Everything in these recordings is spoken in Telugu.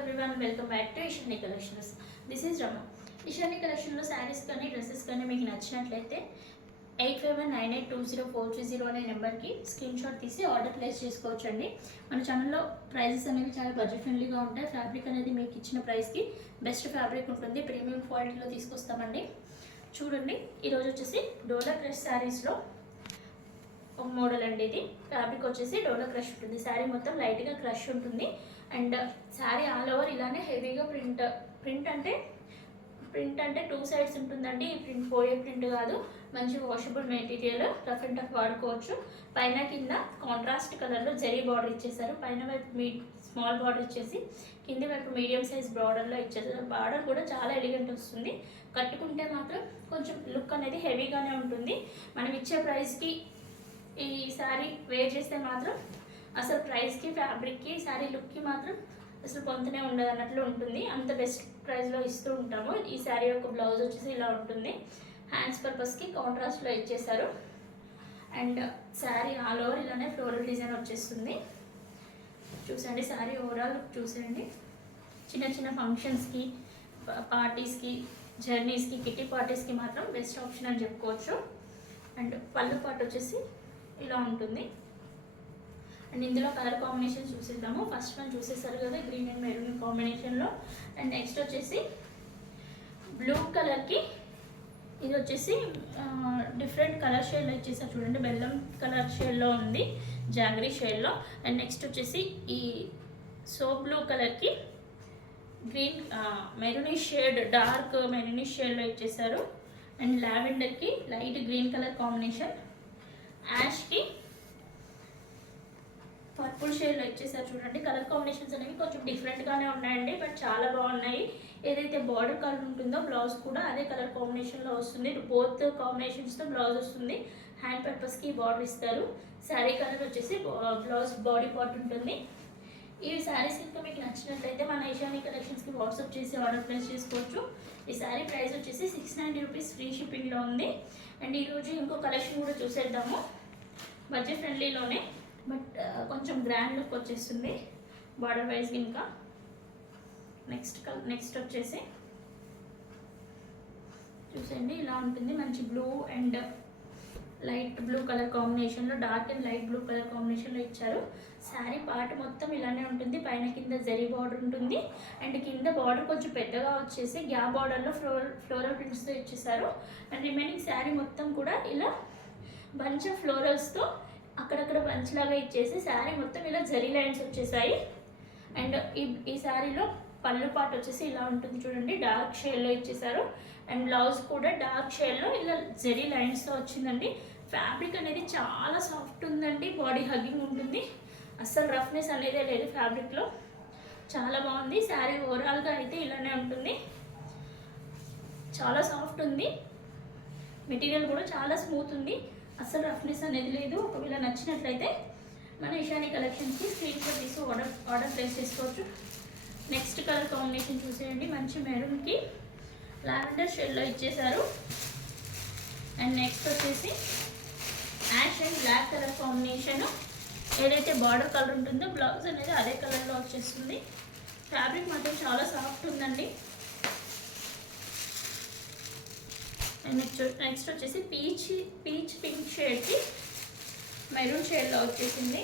everyone, welcome back to Ishani Collections. This is Rama. Ishani Collection లో శారీస్ కానీ డ్రెస్సెస్ కానీ మీకు నచ్చినట్లయితే 8519820430 అనే నెంబర్కి స్క్రీన్ షాట్ తీసి ఆర్డర్ ప్లేస్ చేసుకోవచ్చండి. మన ఛానల్లో ప్రైజెస్ అనేవి చాలా బడ్జెట్ ఫ్రెండ్లీగా ఉంటాయి. ఫ్యాబ్రిక్ అనేది మీకు ఇచ్చిన ప్రైస్కి బెస్ట్ ఫ్యాబ్రిక్ ఉంటుంది, ప్రీమియం క్వాలిటీలో తీసుకొస్తామండి. చూడండి, ఈరోజు వచ్చేసి డోలా క్రష్ శారీస్లో ఒక మోడల్ అండి. ఇది ఫ్యాబ్రిక్ వచ్చేసి డోలా క్రష్ ఉంటుంది. శారీ మొత్తం లైట్గా క్రష్ ఉంటుంది అండ్ శారీ ఆల్ ఓవర్ ఇలానే హెవీగా ప్రింట్ అంటే 2 సైడ్స్ ఉంటుందండి. ఈ ప్రింట్ పోయే ప్రింట్ కాదు, మంచి washable material, rough and tough వాడుకోవచ్చు. పైన కింద కాంట్రాస్ట్ కలర్లో జరీ బార్డర్ ఇచ్చేసారు. పైన వైపు స్మాల్ బార్డర్ ఇచ్చేసి కింది వైపు మీడియం సైజ్ బార్డర్లో ఇచ్చేసారు. బార్డర్ కూడా చాలా ఎలిగెంట్ వస్తుంది. కట్టుకుంటే మాత్రం కొంచెం లుక్ అనేది హెవీగానే ఉంటుంది. మనం ఇచ్చే ప్రైస్కి ఈ శారీ వేర్ చేస్తే మాత్రం అసలు ప్రైస్కి, ఫ్యాబ్రిక్కి, శారీ లుక్కి మాత్రం అసలు పొంతనే ఉండదు అన్నట్లు ఉంటుంది. అంత బెస్ట్ ప్రైస్లో ఇస్తూ ఉంటాము. ఈ శారీ యొక్క బ్లౌజ్ వచ్చేసి ఇలా ఉంటుంది. హ్యాండ్స్ పర్పస్కి కాంట్రాస్ట్లో ఇచ్చేసారు అండ్ శారీ ఆల్ ఓవర్ ఇలానే ఫ్లోరల్ డిజైన్ వచ్చేస్తుంది. చూసండి, శారీ ఓవరాల్ చూసేయండి. చిన్న చిన్న ఫంక్షన్స్కి, పార్టీస్కి, జర్నీస్కి, కిట్టి పార్టీస్కి మాత్రం బెస్ట్ ఆప్షన్ అని చెప్పుకోవచ్చు. అండ్ పళ్ళు పాటు వచ్చేసి ఇలా ఉంటుంది. అండ్ ఇందులో కలర్ కాంబినేషన్ చూసేద్దాము. ఫస్ట్ వన్ చూసేసారు కదా, గ్రీన్ అండ్ మెరూన్ కాంబినేషన్లో. అండ్ నెక్స్ట్ వచ్చేసి బ్లూ కలర్కి ఇది వచ్చేసి డిఫరెంట్ కలర్ షేడ్లో ఇచ్చేసారు. చూడండి, బెల్లం కలర్ షేడ్లో ఉంది, జాగరీ షేడ్లో. అండ్ నెక్స్ట్ వచ్చేసి ఈ సోప్ బ్లూ కలర్కి green maroonish shade, dark maroonish షేడ్లో ఇచ్చేసారు. అండ్ లావెండర్కి లైట్ గ్రీన్ కలర్ కాంబినేషన్, యాష్కి పర్పుల్ షేడ్లో ఇచ్చేసారు. చూడండి, కలర్ కాంబినేషన్స్ అనేవి కొంచెం డిఫరెంట్గానే ఉన్నాయండి, బట్ చాలా బాగున్నాయి. ఏదైతే బార్డర్ కలర్ ఉంటుందో బ్లౌజ్ కూడా అదే కలర్ కాంబినేషన్లో వస్తుంది. బోత్ కాంబినేషన్స్తో బ్లౌజ్ వస్తుంది. హ్యాండ్ పర్పస్కి బార్డర్ ఇస్తారు. శారీ కలర్ వచ్చేసి బ్లౌజ్ బాడీ పార్ట్ ఉంటుంది. ఈ శారీస్ ఇంకా మీకు నచ్చినట్లయితే మన ఇషాని కలెక్షన్స్కి వాట్సాప్ చేసి ఆర్డర్ ప్లేస్ చేసుకోవచ్చు. ఈ శారీ ప్రైస్ వచ్చేసి 690 రూపీస్ ఫ్రీ షిప్పింగ్లో ఉంది. అండ్ ఈరోజు ఇంకో కలెక్షన్ కూడా చూసేద్దాము. బడ్జెట్ ఫ్రెండ్లీలోనే బట్ కొంచెం గ్రాండ్ లుక్ వచ్చేస్తుంది బార్డర్ వైజ్. ఇంకా నెక్స్ట్ వచ్చేసి చూసండి, ఇలా ఉంటుంది. మంచి blue and light blue colour కాంబినేషన్లో, dark and light blue colour కాంబినేషన్లో ఇచ్చారు. శారీ పార్ట్ మొత్తం ఇలానే ఉంటుంది. పైన కింద జరీ బార్డర్ ఉంటుంది అండ్ కింద బార్డర్ కొంచెం పెద్దగా వచ్చేసి గ్యాప్ బార్డర్లో ఫ్లోరల్ ప్రింట్స్తో ఇచ్చేసారు. అండ్ రిమైనింగ్ శారీ మొత్తం కూడా ఇలా బంచ్ ఆఫ్ ఫ్లోరల్స్తో అక్కడక్కడ బంచ్ లాగా ఇచ్చేసి శారీ మొత్తం ఇలా జరీ లైన్స్ వచ్చేసాయి. అండ్ ఈ శారీలో పళ్ళు పార్ట్ వచ్చేసి ఇలా ఉంటుంది. చూడండి, డార్క్ షేడ్లో ఇచ్చేసారు. అండ్ బ్లౌజ్ కూడా డార్క్ షేడ్లో ఇలా జరీ లైన్స్తో వచ్చిందండి. ఫ్యాబ్రిక్ అనేది చాలా సాఫ్ట్ ఉందండి, బాడీ హగ్గింగ్ ఉంటుంది, అస్సలు రఫ్నెస్ అనేదే లేదు ఫ్యాబ్రిక్లో. చాలా బాగుంది. శారీ ఓవరాల్గా అయితే ఇలానే ఉంటుంది. చాలా సాఫ్ట్ ఉంది, మెటీరియల్ కూడా చాలా స్మూత్ ఉంది, అస్సలు రఫ్నెస్ అనేది లేదు. ఒకవేళ నచ్చినట్లయితే మన ఇషాని కలెక్షన్స్కి స్క్రీన్ షాట్ తీసి ఆర్డర్ ప్లేస్ చేసుకోవచ్చు. నెక్స్ట్ కలర్ కాంబినేషన్ చూసేయండి. మంచి మెరూన్కి లావెండర్ షేడ్లో ఇచ్చేసారు. అండ్ నెక్స్ట్ వచ్చేసి ash and black colour combination. ఏదైతే బార్డర్ కలర్ ఉంటుందో బ్లౌజ్ అనేది అదే కలర్లో వచ్చేస్తుంది. ఫ్యాబ్రిక్ మాత్రం చాలా సాఫ్ట్ ఉందండి. అండ్ నెక్స్ట్ వచ్చేసి పీచ్ పింక్ షేడ్కి మెరూన్ షేడ్లో వచ్చేసింది.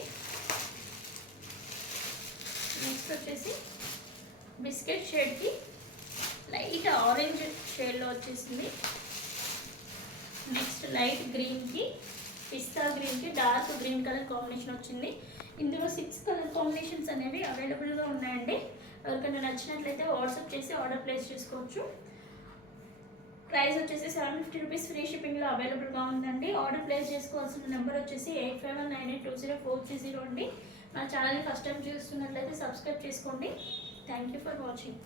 నెక్స్ట్ వచ్చేసి బిస్కెట్ షేడ్కి లైట్ ఆరెంజ్ షేడ్లో వచ్చేసింది. నెక్స్ట్ లైట్ గ్రీన్కి, పిస్తా గ్రీన్కి డార్క్ గ్రీన్ కలర్ కాంబినేషన్ వచ్చింది. ఇందులో 6 కలర్ కాంబినేషన్స్ అనేవి అవైలబుల్గా ఉన్నాయండి. ఎవరికైనా నచ్చినట్లయితే వాట్సాప్ చేసి ఆర్డర్ ప్లేస్ చేసుకోవచ్చు. ప్రైస్ వచ్చేసి 750 రూపీస్ ఫ్రీ షిప్పింగ్లో అవైలబుల్గా ఉందండి. ఆర్డర్ ప్లేస్ చేసుకోవాల్సిన నెంబర్ వచ్చేసి 8519820430 అండి. మన ఛానల్ని ఫస్ట్ టైం చూస్తున్నట్లయితే సబ్స్క్రైబ్ చేసుకోండి. Thank you for watching.